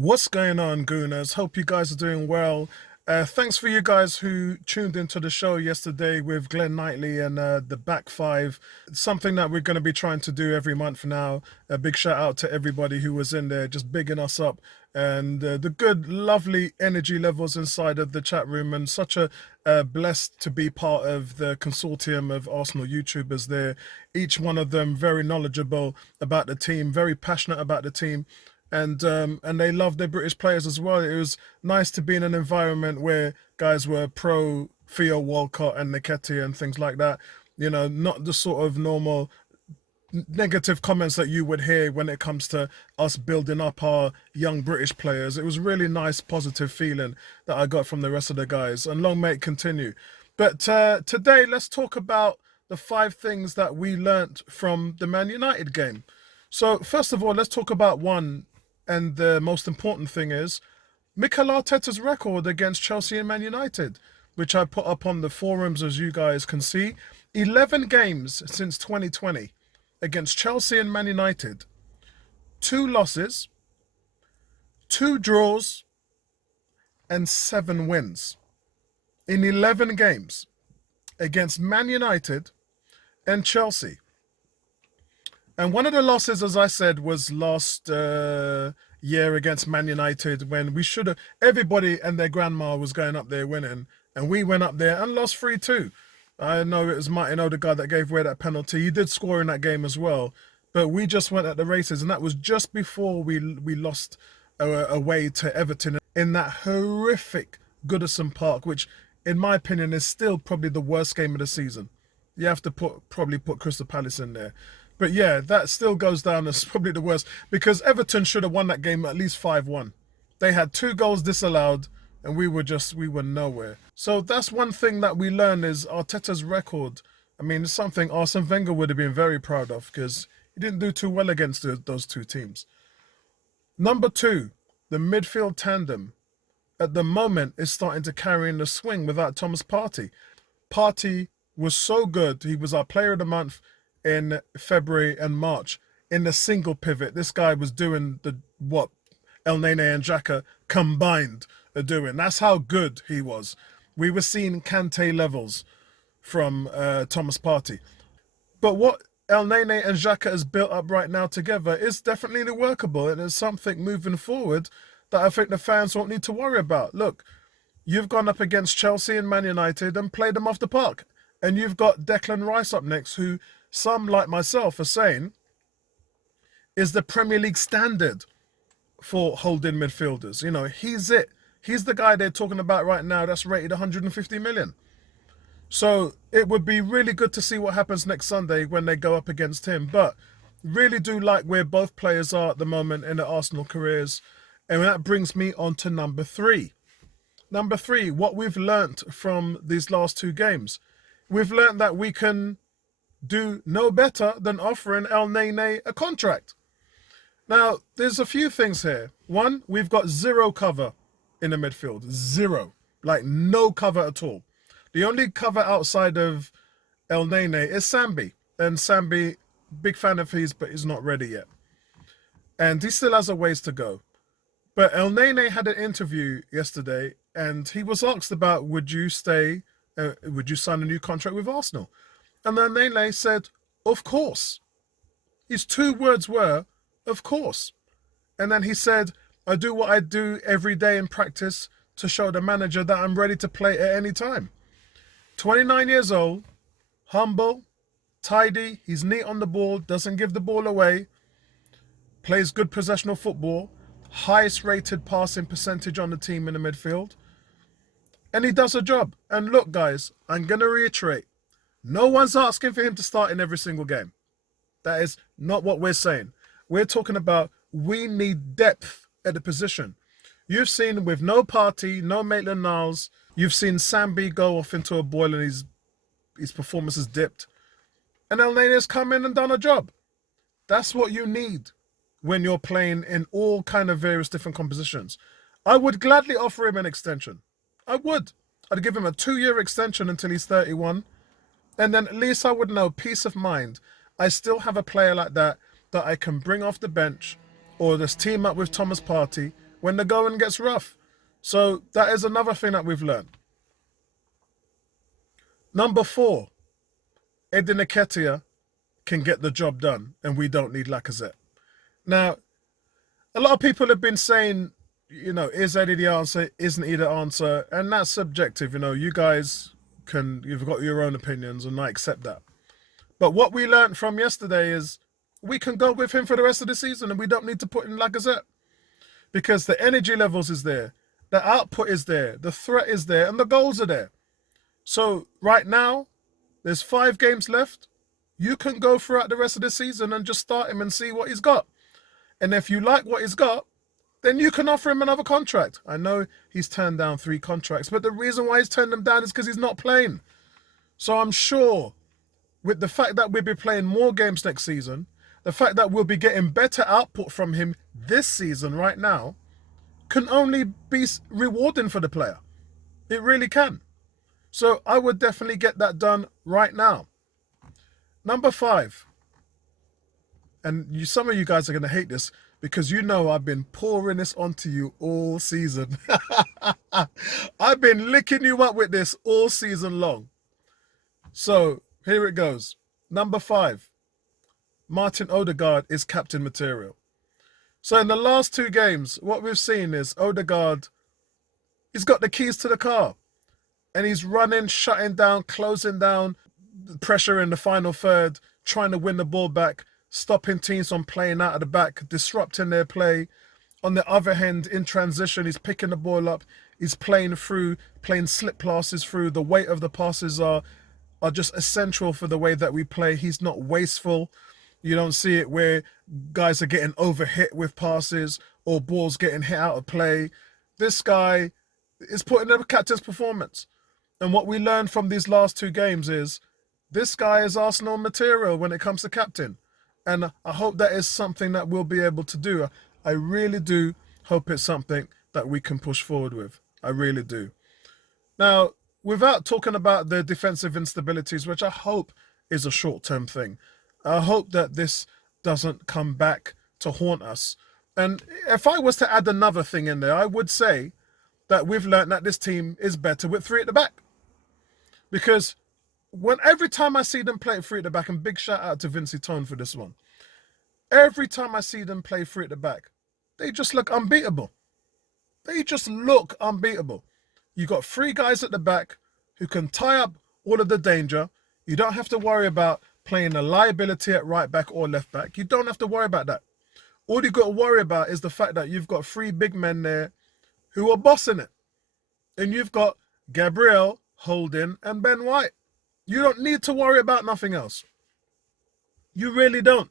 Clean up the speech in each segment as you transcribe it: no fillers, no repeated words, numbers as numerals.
What's going on, Gooners? Hope you guys are doing well. Thanks for you guys who tuned into the show yesterday with Glenn Knightley and the back five. It's something that we're going to be trying to do every month now. A big shout out to everybody who was in there, just bigging us up, and the good, lovely energy levels inside of the chat room. And such a blessed to be part of the consortium of Arsenal YouTubers there. Each one of them very knowledgeable about the team, very passionate about the team, and they love their British players as well. It was nice to be in an environment where guys were pro Theo Walcott and Nketiah and things like that. You know, not the sort of normal negative comments that you would hear when it comes to us building up our young British players. It was really nice, positive feeling that I got from the rest of the guys. And long may it continue. But today, let's talk about the 5 things that we learnt from the Man United game. So first of all, let's talk about one. And the most important thing is Mikel Arteta's record against Chelsea and Man United, which I put up on the forums, as you guys can see. 11 games since 2020 against Chelsea and Man United. 2 losses, 2 draws, and 7 wins. In 11 games against Man United and Chelsea. And one of the losses, as I said, was last year against Man United, when we should have, everybody and their grandma was going up there winning, and we went up there and lost 3-2. I know it was Martin Odegaard that gave away that penalty. He did score in that game as well, but we just went at the races, and that was just before we lost away to Everton in that horrific Goodison Park, which, in my opinion, is still probably the worst game of the season. You have to probably put Crystal Palace in there. But yeah, that still goes down as probably the worst, because Everton should have won that game at least 5-1. They had 2 goals disallowed, and we were nowhere. So that's one thing that we learn is Arteta's record. I mean, it's something Arsene Wenger would have been very proud of, because he didn't do too well against those 2 teams. Number 2, the midfield tandem at the moment is starting to carry in the swing without Thomas Partey. Partey was so good. He was our player of the month in February and March in the single pivot. This guy was doing what Elneny and Xhaka combined are doing. That's how good he was. We were seeing Kante levels from Thomas Partey. But what Elneny and Xhaka has built up right now together is definitely workable, and it's something moving forward that I think the fans won't need to worry about. Look, you've gone up against Chelsea and Man United and played them off the park. And you've got Declan Rice up next, who some, like myself, are saying is the Premier League standard for holding midfielders. You know, he's it. He's the guy they're talking about right now that's rated 150 million. So it would be really good to see what happens next Sunday when they go up against him. But really do like where both players are at the moment in their Arsenal careers. And that brings me on to number 3. Number 3, what we've learnt from these last 2 games. We've learnt that we can do no better than offering Elneny a contract. Now, there's a few things here. One, we've got 0 cover in the midfield. 0. Like, no cover at all. The only cover outside of Elneny is Sambi. And Sambi, big fan of his, but he's not ready yet. And he still has a ways to go. But Elneny had an interview yesterday, and he was asked about, would you sign a new contract with Arsenal? And then Elneny said, of course. His 2 words were, of course. And then he said, I do what I do every day in practice to show the manager that I'm ready to play at any time. 29 years old, humble, tidy, he's neat on the ball, doesn't give the ball away, plays good possessional football, highest rated passing percentage on the team in the midfield. And he does a job. And look, guys, I'm going to reiterate, no one's asking for him to start in every single game. That is not what we're saying. We're talking about we need depth at the position. You've seen with no Partey, no Maitland-Niles, you've seen Sambi go off into a boil and his performance has dipped. And Elneny has come in and done a job. That's what you need when you're playing in all kind of various different compositions. I would gladly offer him an extension. I would. I'd give him a 2-year extension until he's 31. And then at least I would know, peace of mind. I still have a player like that I can bring off the bench or just team up with Thomas Partey when the going gets rough. So that is another thing that we've learned. Number 4, Nketiah can get the job done, and we don't need Lacazette. Now, a lot of people have been saying, is Eddie the answer? Isn't he the answer? And that's subjective. You guys you've got your own opinions, and I accept that. But what we learned from yesterday is we can go with him for the rest of the season, and we don't need to put in Lacazette because the energy levels is there, the output is there, the threat is there, and the goals are there. So right now, there's 5 games left. You can go throughout the rest of the season and just start him and see what he's got. And if you like what he's got, then you can offer him another contract. I know he's turned down 3 contracts, but the reason why he's turned them down is because he's not playing. So I'm sure with the fact that we'll be playing more games next season, the fact that we'll be getting better output from him this season right now can only be rewarding for the player. It really can. So I would definitely get that done right now. Number 5. And some of you guys are going to hate this because I've been pouring this onto you all season. I've been licking you up with this all season long. So here it goes. Number 5. Martin Odegaard is captain material. So in the last 2 games, what we've seen is Odegaard, he's got the keys to the car. And he's running, shutting down, closing down, pressure in the final third, trying to win the ball back, stopping teams from playing out of the back, disrupting their play. On the other hand, in transition, he's picking the ball up, he's playing through, playing slip passes through. The weight of the passes are just essential for the way that we play. He's not wasteful. You don't see it where guys are getting overhit with passes or balls getting hit out of play. This guy is putting in a captain's performance. And what we learned from these last 2 games is this guy is Arsenal material when it comes to captain. And I hope that is something that we'll be able to do. I really do hope it's something that we can push forward with. I really do. Now, without talking about the defensive instabilities, which I hope is a short-term thing, I hope that this doesn't come back to haunt us. And if I was to add another thing in there, I would say that we've learned that this team is better with 3 at the back. Because every time I see them play 3 at the back, and big shout out to Vincey Tone for this one, every time I see them play 3 at the back, they just look unbeatable. They just look unbeatable. You got 3 guys at the back who can tie up all of the danger. You don't have to worry about playing a liability at right back or left back. You don't have to worry about that. All you got to worry about is the fact that you've got 3 big men there who are bossing it. And you've got Gabriel, Holding, and Ben White. You don't need to worry about nothing else. You really don't.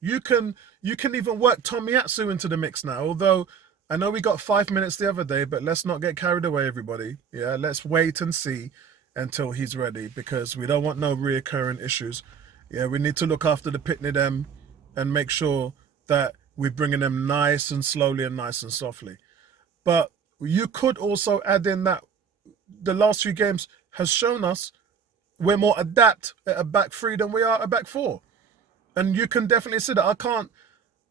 You can even work Tomiyasu into the mix now, although I know we got 5 minutes the other day, but let's not get carried away, everybody. Yeah, let's wait and see until he's ready because we don't want no reoccurring issues. Yeah, we need to look after the pitney them and make sure that we're bringing them nice and slowly and nice and softly. But you could also add in that the last few games has shown us we're more adept at a back 3 than we are at a back 4. And you can definitely see that. I can't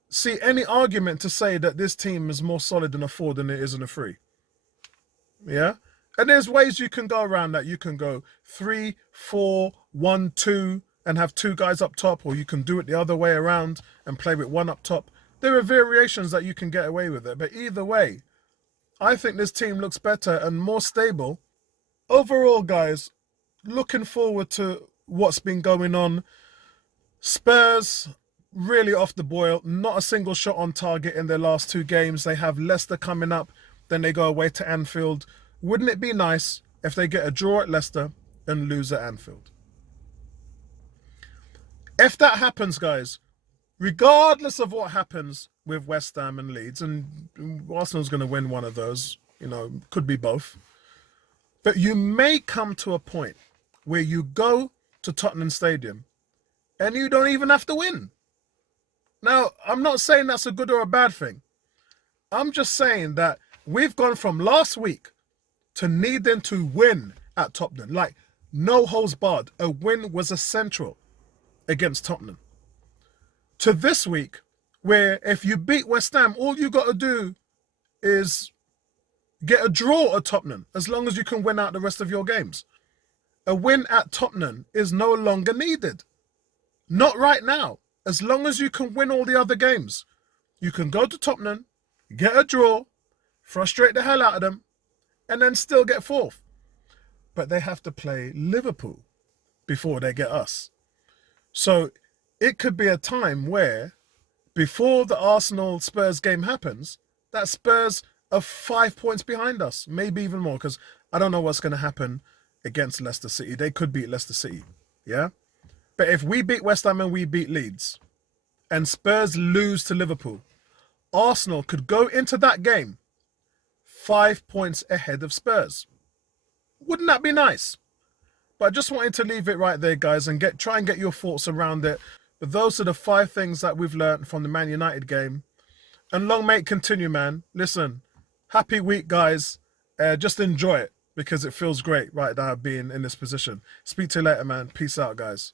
see any argument to say that this team is more solid in a 4 than it is in a 3. Yeah? And there's ways you can go around that. You can go 3, 4, 1, 2 and have 2 guys up top, or you can do it the other way around and play with 1 up top. There are variations that you can get away with it. But either way, I think this team looks better and more stable. Overall, guys, looking forward to what's been going on. Spurs really off the boil. Not a single shot on target in their last 2 games. They have Leicester coming up. Then they go away to Anfield. Wouldn't it be nice if they get a draw at Leicester and lose at Anfield? If that happens, guys, regardless of what happens with West Ham and Leeds, and Arsenal's going to win one of those, could be both. But you may come to a point where you go to Tottenham Stadium and you don't even have to win. Now, I'm not saying that's a good or a bad thing. I'm just saying that we've gone from last week to needing to win at Tottenham. Like, no holds barred. A win was essential against Tottenham. To this week, where if you beat West Ham, all you got to do is get a draw at Tottenham as long as you can win out the rest of your games. A win at Tottenham is no longer needed. Not right now. As long as you can win all the other games, you can go to Tottenham, get a draw, frustrate the hell out of them, and then still get fourth. But they have to play Liverpool before they get us. So it could be a time where, before the Arsenal-Spurs game happens, that Spurs are 5 points behind us, maybe even more, because I don't know what's going to happen against Leicester City. They could beat Leicester City, yeah? But if we beat West Ham and we beat Leeds, and Spurs lose to Liverpool, Arsenal could go into that game 5 points ahead of Spurs. Wouldn't that be nice? But I just wanted to leave it right there, guys, and try and get your thoughts around it. But those are the 5 things that we've learned from the Man United game. And long may it continue, man. Listen, happy week, guys. Just enjoy it, because it feels great right now being in this position. Speak to you later, man. Peace out, guys.